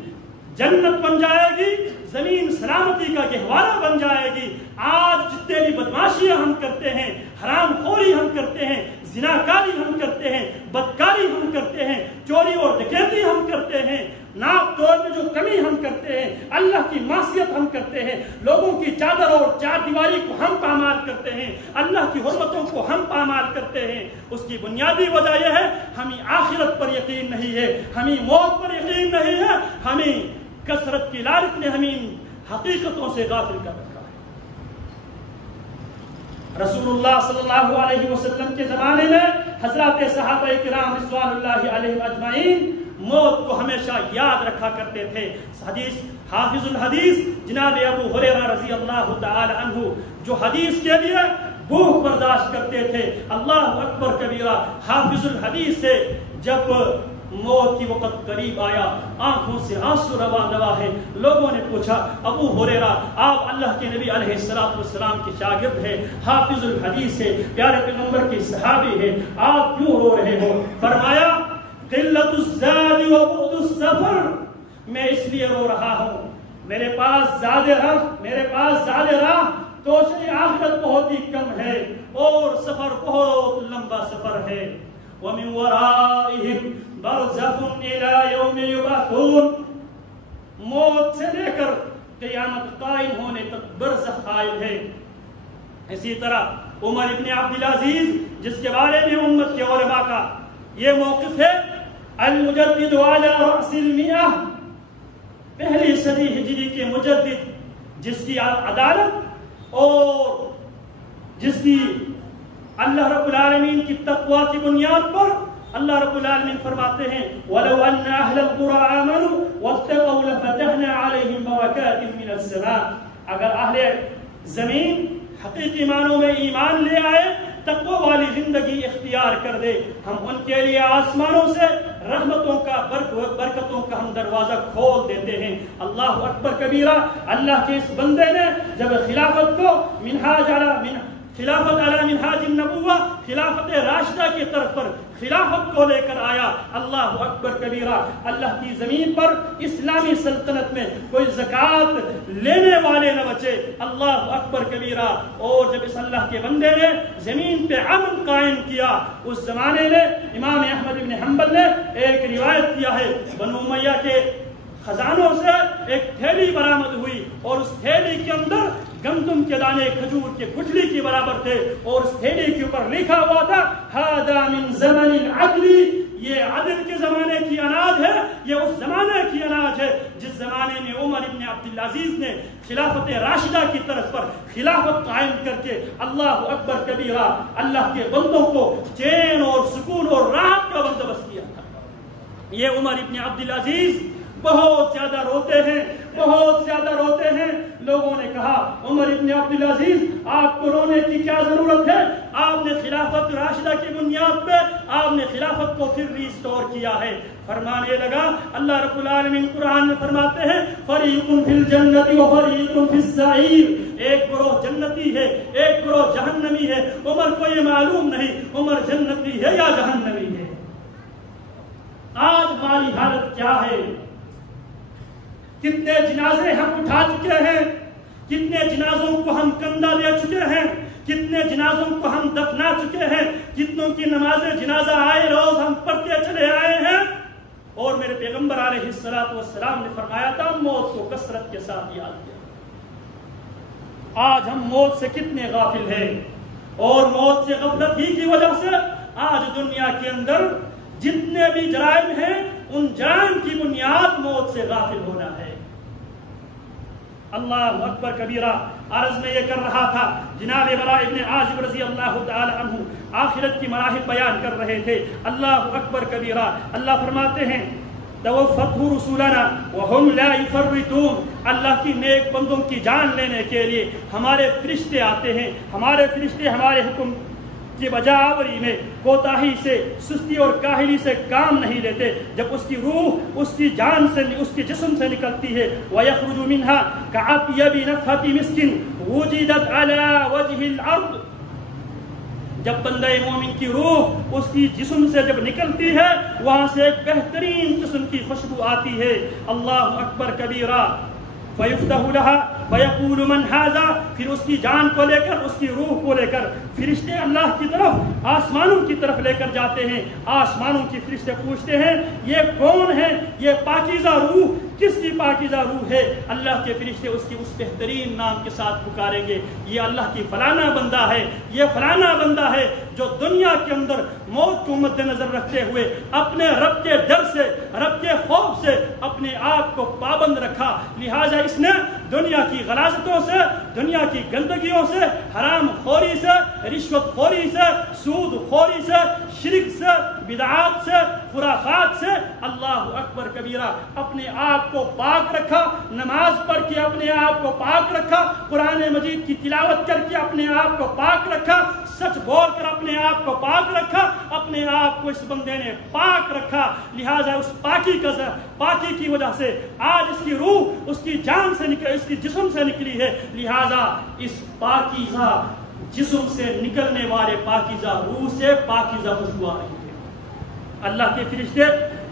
جنت بن جائے گی، زمین سلامتی کا گہوارہ بن جائے گی. آج جتنے بھی بدماشیاں ہم کرتے ہیں، حرام خوری ہم کرتے ہیں، زناکاری ہم کرتے ہیں، بدکاری ہم کرتے ہیں، چوری اور ڈکیتی ہم کرتے ہیں، ناپ توڑ میں جو کمی ہم کرتے ہیں، اللہ کی معصیت ہم کرتے ہیں، لوگوں کی چادر اور چار دیواری کو ہم پامال کرتے ہیں، اللہ کی حرمتوں کو ہم پامال کرتے ہیں. اس کی بنیادی وجہ یہ ہے ہمیں آخرت پر یقین نہیں ہے، ہمیں موت پر یقین نہیں ہے، ہمیں کثرت کی لالچ نے ہمیں حقیقتوں سے غافل کر رکھا ہے. رسول اللہ صلی اللہ علیہ وسلم کے زمانے میں حضرات صحابہ کرام رضوان اللہ علیہم اجمعین موت کو ہمیشہ یاد رکھا کرتے تھے. حدیث حافظ الحدیث جناب ابو ہریرہ رضی اللہ تعالی عنہ جو حدیث کے لیے بھوک برداشت کرتے تھے، اللہ اکبر کبیرہ، حافظ الحدیث سے جب موت کی وقت قریب آیا، آنکھوں سے آنسو روا ہے. لوگوں نے پوچھا ابو ہریرہ آپ اللہ کے نبی علیہ الصلوۃ والسلام کے شاگرد ہیں، حافظ الحدیث ہے، پیارے پیغمبر کے صحابی ہیں، آپ کیوں رو رہے ہو؟ فرمایا قلت الزاد وبعد السفر، میں اس لیے رو رہا ہوں میرے پاس زیادہ راہ توشے آخرت بہت ہی کم ہے اور سفر بہت لمبا سفر ہے. ومن ورائهم برزخ الى يوم يبعثون، موت سے لے کر قیامت قائم ہونے تک برزخ قائم ہے. اسی طرح عمر ابن عبد العزیز جس کے بارے میں امت کے علماء کا یہ موقف ہے، المجدد على رأس المئة، پہلی صدی ہجری کے مجدد جس کی عدالت اور جس کی اللہ رب العالمین کی تقوی کی بنیاد پر اللہ رب العالمین فرماتے ہیں وَلَوْ أَنَّ أَهْلَ الْقُرَىٰ آمَنُوا وَاتَّقَوْا لَفَتَحْنَا عَلَيْهِمْ بَرَكَاتٍ مِّنَ السَّمَاءِ، اگر اہل زمین حقیقی معنوں میں ایمان لے آئے، تقوی والی زندگی اختیار کر دے، ہم ان کے لیے آسمانوں سے رحمتوں کا برکتوں کا ہم دروازہ کھول دیتے ہیں۔ اللہ اکبر کبیرہ۔ اللہ کے اس بندے نے جب خلافت کو خلافت علی منہاج النبوہ، خلافت راشدہ کی طرف پر خلافت کو لے کر آیا، اللہ اکبر کبیرہ، اللہ کی زمین پر اسلامی سلطنت میں کوئی زکوٰۃ لینے والے نہ بچے، اللہ اکبر کبیرہ۔ اور جب اس اللہ کے بندے نے زمین پہ امن قائم کیا، اس زمانے میں امام احمد بن حنبل نے ایک روایت کیا ہے، بنو امیہ کے خزانوں سے ایک تھیلی برآمد ہوئی اور اس تھیلی کے اندر گندم کے دانے کھجور کے گٹھلی کے برابر تھے، اور اس تھیلی کے اوپر لکھا ہوا تھا ھذا من زمن العدل، یہ عدل کے زمانے کی اناج ہے، یہ اس زمانے کی اناج ہے جس زمانے میں عمر ابن عبدالعزیز نے خلافت راشدہ کی طرف پر خلافت قائم کر کے اللہ اکبر کبیرہ اللہ کے بندوں کو چین اور سکون اور راحت کا بندوبست کیا تھا۔ یہ عمر ابن عبدالعزیز بہت زیادہ روتے ہیں، بہت زیادہ روتے ہیں۔ لوگوں نے کہا عمر ابن عبدالعزیز آپ کو رونے کی کیا ضرورت ہے، آپ نے خلافت راشدہ کی بنیاد پہ آپ نے خلافت کو پھر ریسٹور کیا ہے۔ فرمانے لگا، اللہ رب العالمین قرآن میں فرماتے ہیں فریق فی الجنت و فریق فی السعیر، ایک گروہ جنتی ہے ایک گروہ جہنمی ہے۔ عمر کو یہ معلوم نہیں عمر جنتی ہے یا جہنمی ہے۔ آج ہماری حالت کیا ہے؟ کتنے جنازے ہم اٹھا چکے ہیں، کتنے جنازوں کو ہم کندھا دے چکے ہیں، کتنے جنازوں کو ہم دفنا چکے ہیں، کتنوں کی نماز جنازہ آئے روز ہم پڑھتے چلے آئے ہیں۔ اور میرے پیغمبر علیہ السلام نے فرمایا تھا موت کو کثرت کے ساتھ یاد کیا۔ آج ہم موت سے کتنے غافل ہیں، اور موت سے غفلت ہی کی وجہ سے آج دنیا کے اندر جتنے بھی جرائم ہیں ان جرائم کی بنیاد موت سے غافل ہونا ہے۔ اللہ اکبر کبیرہ۔ عرض میں یہ کر رہا تھا، جناب براء ابن عازب رضی اللہ تعالی عنہ آخرت کی مراحل بیان کر رہے تھے۔ اللہ اکبر کبیرہ۔ اللہ فرماتے ہیں توفته رسولنا وهم لا يفرطون، اللہ کی نیک بندوں کی جان لینے کے لیے ہمارے فرشتے آتے ہیں، ہمارے فرشتے ہمارے حکم کی بجاوری میں کوتاہی سے سستی اور کاہلی سے کام نہیں لیتے۔ جب اس کی روح اس کی جان سے اس کے جسم سے نکلتی ہے وَيَخْرُجُ مِنْهَا كَعَطْيَبِ نَفْحَةِ مِسْكٍ وُجِدَتْ عَلَى وَجْهِ الْأَرْضِ، جب بندہ مومن کی روح اس کی جسم سے جب نکلتی ہے وہاں سے ایک بہترین قسم کی خوشبو آتی ہے۔ اللہ اکبر کبیرہ۔ فَيُفْتَحُ لَهَا فَيَقُولُ مَنْ هَذَا، پھر اس کی جان کو لے کر اس کی روح کو لے کر فرشتے اللہ کی طرف آسمانوں کی طرف لے کر جاتے ہیں۔ آسمانوں کی فرشتے پوچھتے ہیں یہ کون ہے، یہ پاکیزہ روح کس کی پاکیزہ روح ہے؟ اللہ کے فرشتے اس کی اس بہترین نام کے ساتھ پکاریں گے یہ اللہ کی فلانا بندہ ہے، یہ فلانا بندہ ہے جو دنیا کے اندر موت کو مد نظر رکھتے ہوئے اپنے رب کے ڈر سے رب کے خوف سے اپنے آپ کو پابند رکھا، لہٰذا اس نے دنیا کی غلاظتوں سے، دنیا کی گندگیوں سے، حرام خوری سے، رشوت خوری سے، سود خوری سے، شرک سے، بدعات سے، خرافات سے اللہ اکبر کبیرہ اپنے آپ کو پاک رکھا، نماز پڑھ کے اپنے آپ کو پاک رکھا، قرآن مجید کی تلاوت کر کے اپنے آپ کو پاک رکھا، سچ بول کر اپنے آپ کو پاک رکھا، اپنے آپ کو اس بندے نے پاک رکھا، لہٰذا اس پاکی کی وجہ سے آج اس کی روح اس کی جان سے نکل اس کی جسم سے نکلی ہے، لہٰذا اس پاکیزہ جسم سے نکلنے والے پاکیزہ روح سے پاکیزہ خوشبو آ رہی ہے۔ اللہ کے فرشتے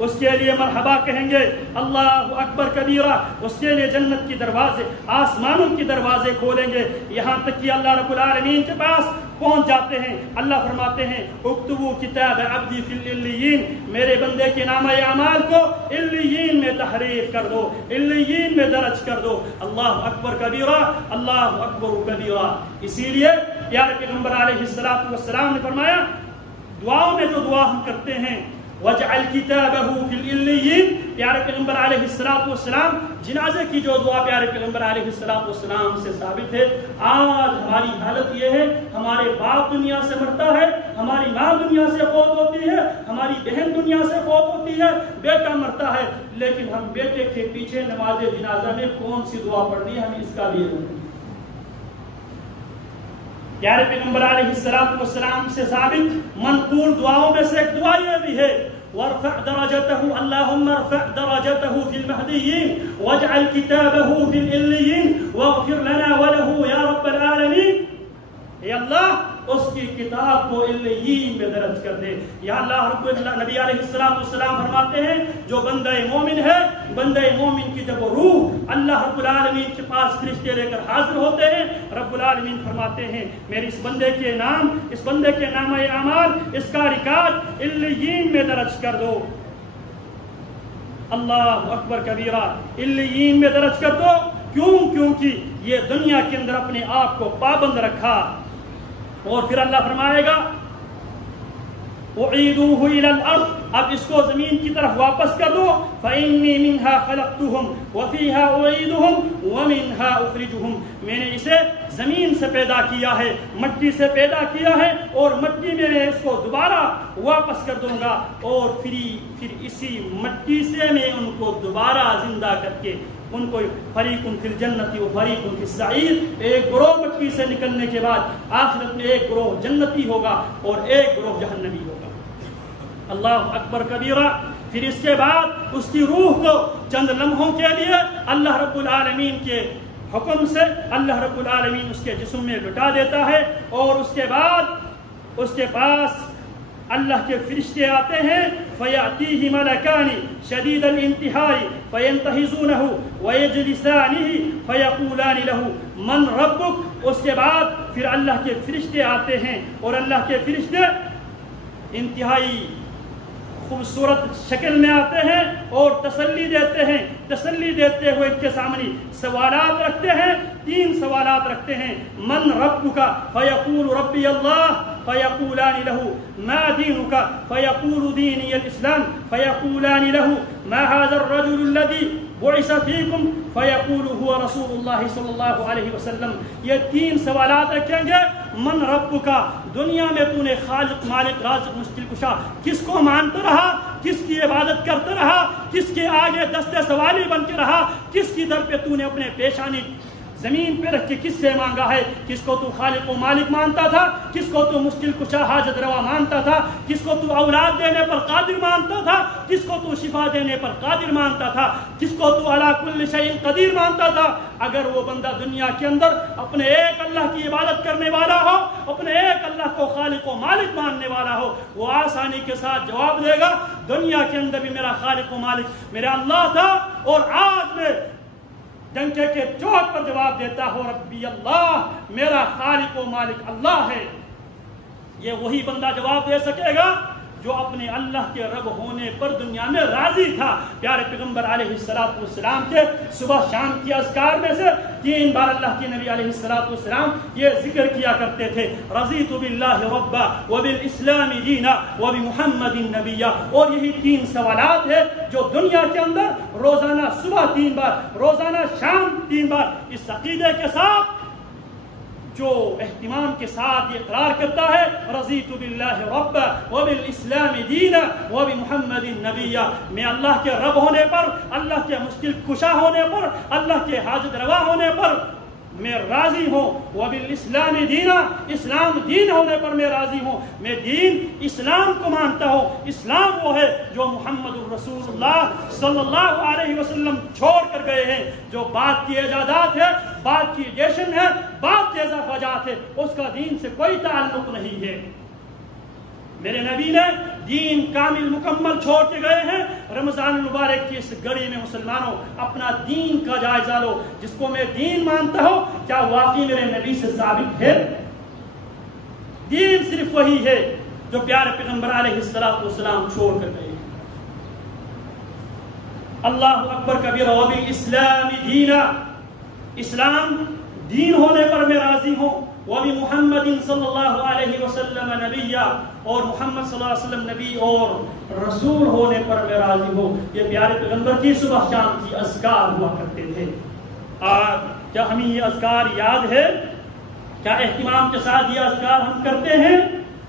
اس کے لیے مرحبا کہیں گے، اللہ اکبر کبیرہ، اس کے لیے جنت کی دروازے آسمانوں کی دروازے کھولیں گے، یہاں تک کہ اللہ رب العالمین کے پاس پہنچ جاتے ہیں۔ اللہ فرماتے ہیں اکتبوا کتاب عبدی فی العلیین، میرے بندے کے نامہ اعمال کو علیین میں تحریر کر دو، علیین میں درج کر دو۔ اللہ اکبر کبیرہ، اللہ اکبر کبیرہ۔ اسی لیے پیارے پیغمبر علیہ السلام نے فرمایا دعاؤں میں جو دعا ہم کرتے ہیں وَجْعَلْ كِتَابَهُ فِي الْعِلِّيِّينَ، پیارے پیغمبر علیہ السلام جنازے کی جو دعا پیارے پیغمبر علیہ السلام سے ثابت ہے، آج ہماری حالت یہ ہے ہمارے باپ دنیا سے مرتا ہے، ہماری ماں دنیا سے فوت ہوتی ہے، ہماری بہن دنیا سے فوت ہوتی ہے، بیٹا مرتا ہے، لیکن ہم بیٹے کے پیچھے نماز جنازہ میں کون سی دعا پڑھنی ہے ہم اس کا بھی نہیں۔ پیارے پیغمبر علیہ السلام سے ثابت منقول دعاؤں میں سے ایک دعا یہ بھی ہے وارفع درجته اللهم ارفع درجته في المهديين واجعل كتابه في العليين واغفر لنا وله يا رب العالمين. اے اللہ اس کی کتاب کو علیین میں درج کر دے. یا اللہ رب نبی علیہ السلام فرماتے ہیں جو بندہ مومن ہے، بندہ مومن کی جب وہ روح اللہ رب العالمین کے پاس فرشتے لے کر حاضر ہوتے ہیں، رب العالمین فرماتے ہیں میرے اس بندے کے نام، اس بندے کے نامہ اعمال، اس کا ریکارڈ علیین میں درج کر دو. اللہ اکبر کبیرہ، علیین میں درج کر دو. کیونکہ یہ دنیا کے اندر اپنے آپ کو پابند رکھا. اور پھر اللہ فرمائے گا اعیدوہ الی الارض، اب اس کو زمین کی طرف واپس کر دو. فإنی منہا خلقتہم وفیہا اعیدہم ومنہا اخرجہم، میں نے اسے زمین سے پیدا کیا ہے، مٹی سے پیدا کیا ہے، اور مٹی میں اس کو دوبارہ واپس کر دوں گا، اور پھر اسی مٹی سے میں ان کو دوبارہ زندہ کر کے ان کو فریق فی الجنت و فریق فی السعیر، ایک گروہ مٹی سے نکلنے کے بعد آخرت میں ایک گروہ جنتی ہوگا اور ایک گروہ جہنمی ہوگا. اللہ اکبر کبیرہ. پھر اس کے بعد اس کی روح کو چند لمحوں کے لیے اللہ رب العالمین کے حکم سے اللہ رب العالمین اس کے جسم میں لٹا دیتا ہے، اور اس کے بعد اس کے پاس اللہ کے فرشتے آتے ہیں. فَيَأْتِيهِ مَلَكَانِ شَدِيدَ الْإِنْتِحَارِ فَيَنْتَحِزُونَهُ وَيَجْلِسَانِهِ فَيَقُولَانِ لَهُ مَنْ رَبُّكَ. اس کے بعد پھر اللہ کے فرشتے آتے ہیں، اور اللہ کے فرشتے انتہائی خوبصورت شکل میں آتے ہیں اور تسلی دیتے ہیں. تسلی دیتے ہوئے ان کے سامنے سوالات رکھتے ہیں. 3 سوالات رکھتے ہیں. من ربک فیقول ربی اللہ فیقولان له ما دینک فیقول دینی الاسلام فیقولان له ما هذا الرجل الذي بعث فیکم فیقول هو رسول اللہ صلی اللہ علیہ وسلم. یہ 3 سوالات رکھیں گے. من ربک، دنیا میں تو نے خالق مالک رازق مشکل کشا کس کو مانتا رہا، کس کی عبادت کرتا رہا، کس کے آگے دستے سوالی بن کے رہا، کس کی در پہ تو نے اپنے پیشانی زمین پہ رکھ کے کس سے مانگا ہے؟ کس کو تو خالق و مالک مانتا تھا، کس کو تو مشکل کشا حاجت روا مانتا تھا، کس کو تو اولاد دینے پر قادر مانتا تھا، کس کو تو شفا دینے پر قادر مانتا تھا، کس کو تو علی کل شیء قدیر مانتا تھا. اگر وہ بندہ دنیا کے اندر اپنے ایک اللہ کی عبادت کرنے والا ہو، اپنے ایک اللہ کو خالق و مالک ماننے والا ہو، وہ آسانی کے ساتھ جواب دے گا دنیا کے اندر بھی میرا خالق و مالک میرا اللہ تھا، اور آج میں ڈنکے کے چوٹ پر جواب دیتا ہو ربی اللہ، میرا خالق و مالک اللہ ہے. یہ وہی بندہ جواب دے سکے گا جو اپنے اللہ کے رب ہونے پر دنیا میں راضی تھا. پیارے پیغمبر علیہ السلام کے صبح شام کی اذکار میں سے 3 بار اللہ کے نبی علیہ السلام یہ ذکر کیا کرتے تھے رضیت باللہ ربا وبالاسلام دینا وبمحمد نبیا. اور یہی 3 سوالات ہیں جو دنیا کے اندر روزانہ صبح 3 بار، روزانہ شام 3 بار اس عقیدے کے ساتھ جو اہتمام کے ساتھ یہ اقرار کرتا ہے رضیت باللہ ربا وبالاسلام دینا وبمحمد نبیا، میں اللہ کے رب ہونے پر، اللہ کے مشکل کشا ہونے پر، اللہ کے حاجت روا ہونے پر میں راضی ہوں. وبالاسلام دینا، اسلام دین ہونے پر میں راضی ہوں. میں دین اسلام کو مانتا ہوں. اسلام وہ ہے جو محمد الرسول اللہ صلی اللہ علیہ وسلم چھوڑ کر گئے ہیں. جو بات کی ایجادات ہے، بات کی ایڈیشن ہے، بات کے اضافہ جات ہے، اس کا دین سے کوئی تعلق نہیں ہے. میرے نبی نے دین کامل مکمل چھوڑ کے گئے ہیں. رمضان المبارک کی اس گھڑی میں مسلمانوں اپنا دین کا جائزہ لو. جس کو میں دین مانتا ہوں کیا واقعی میرے نبی سے ثابت ہے؟ دین صرف وہی ہے جو پیارے پیغمبر علیہ السلام چھوڑ کر گئے. اللہ اکبر کبیرہ. وبالاسلام دینا، اسلام دین ہونے پر میں راضی ہوں. وبی محمد صلی اللہ علیہ وسلم نبیہ، اور محمد صلی اللہ علیہ وسلم نبی اور رسول ہونے پر میں راضی ہوں. یہ پیارے پیغمبر کی صبح شام کی اذکار ہوا کرتے تھے. کیا ہمیں یہ اذکار یاد ہے؟ کیا اہتمام کے ساتھ یہ اذکار ہم کرتے ہیں؟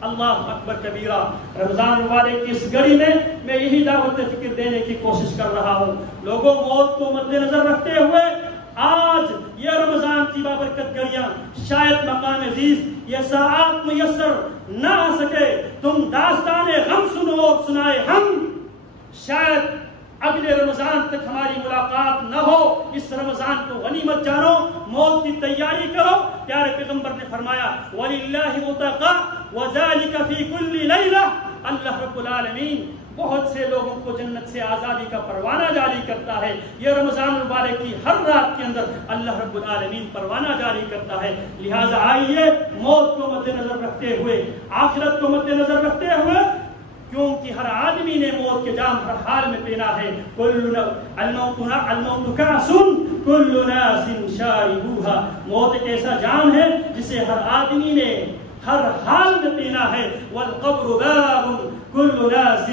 اللہ اکبر کبیرہ. رمضان مبارک کی اس گھڑی میں یہی دعوت فکر دینے کی کوشش کر رہا ہوں. لوگوں موت کو مد نظر رکھتے ہوئے آج یہ رمضان کی بابرکت گھڑیاں، شاید مقام عزیز یہ ساعات میسر نہ آ سکے، تم داستان غم سنو اور سنائے ہم شاید اگلے رمضان تک ہماری ملاقات نہ ہو، اس رمضان کو غنیمت جانو، موت کی تیاری کرو۔ پیارے پیغمبر نے فرمایا وَلِلَّهِ عُتَقَاء وَذَلِكَ فِي كُلِّ لَيْلَةٍ، اللہ رب العالمین بہت سے لوگوں کو جنت سے آزادی کا پروانہ جاری کرتا ہے۔ یہ رمضان المبارک کی ہر رات کے اندر اللہ رب العالمین پروانہ جاری کرتا ہے۔ لہٰذا آئیے موت کو مد نظر رکھتے ہوئے، آخرت کو مد نظر رکھتے ہوئے، کیونکہ ہر آدمی نے موت کے جام ہر حال میں پینا ہے۔ الموت کأس کل ناس شاربوها، موت ایک ایسا جام ہے جسے ہر آدمی نے ہر حال میں پینا ہے۔ والقبر باب کل ناس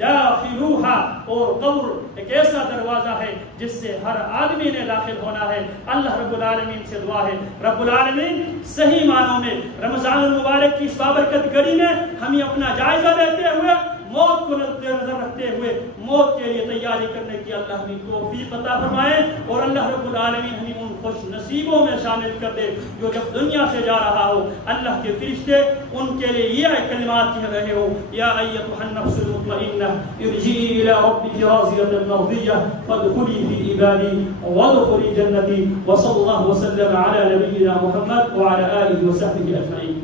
داخلوها، اور قبر ایک ایسا دروازہ ہے جس سے ہر آدمی نے داخل ہونا ہے۔ اللہ رب العالمین سے دعا ہے رب العالمین صحیح معنوں میں رمضان المبارک کی اس بابرکت گھڑی میں ہمیں اپنا جائزہ لیتے ہوئے، موت کو نظر رکھتے ہوئے موت کے لیے تیاری کرنے کی اللہ ہمیں توفیق عطا فرمائے، اور اللہ رب العالمین ہمیں ان خوش نصیبوں میں شامل کر دے جو جب دنیا سے جا رہا ہو اللہ کے فرشتے ان کے لیے یہ کلمات کہہ رہے ہو یا ایتھا النفس المطمئنہ ارجعی الی ربک راضیۃ مرضیہ فادخلی فی عبادی وادخلی جنتی، وصلی اللہ وسلم علی نبینا محمد وعلی آلہ وصحبہ اجمعین۔